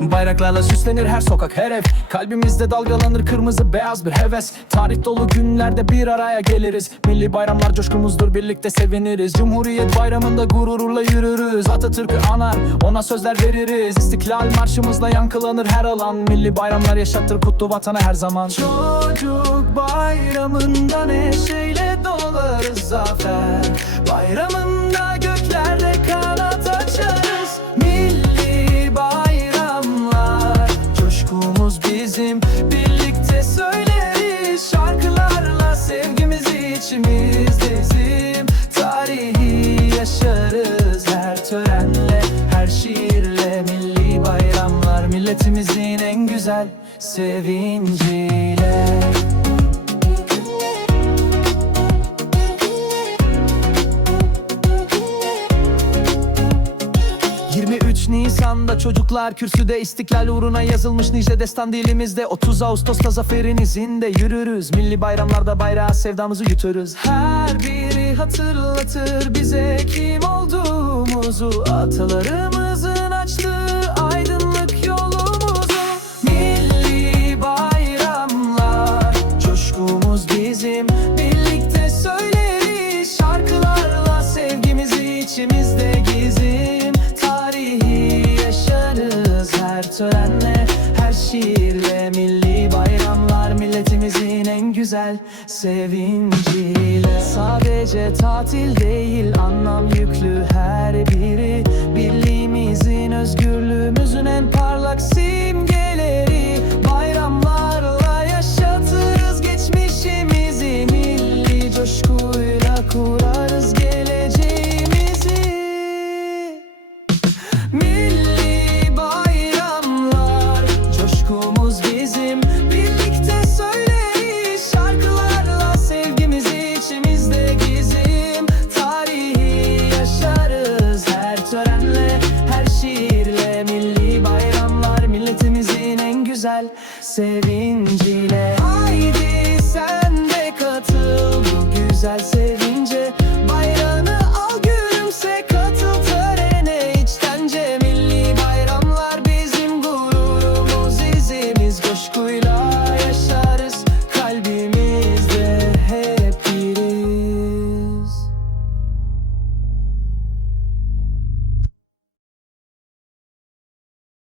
Bayraklarla süslenir her sokak her ev. Kalbimizde dalgalanır kırmızı beyaz bir heves. Tarih dolu günlerde bir araya geliriz. Milli bayramlar coşkumuzdur birlikte seviniriz. Cumhuriyet bayramında gururla yürürüz. Atatürk'ü anar ona sözler veririz. İstiklal marşımızla yankılanır her alan. Milli bayramlar yaşattır kutlu vatanı her zaman. Çocuk bayramında neşeyle dolarız zafer. Bayramında göklerde sevgimizi içimizde bizim Tarihi yaşarız. Her törenle her şiirle Milli bayramlar. Milletimizin en güzel sevinciyle 23 Nisan'da çocuklar kürsüde istiklal uğruna yazılmış nice destan dilimizde. 30 Ağustos'ta zaferin izinde yürürüz. Milli bayramlarda bayrağı sevdamızı yuturuz Her biri hatırlatır bize kim olduğumuzu. Atalarımızın törenle her şiirle Milli bayramlar milletimizin en güzel sevinciyle. Sadece tatil değil anlam şiirle Milli bayramlar milletimizin en güzel sevinciyle. Haydi sen de katıl bu güzel sevinciyle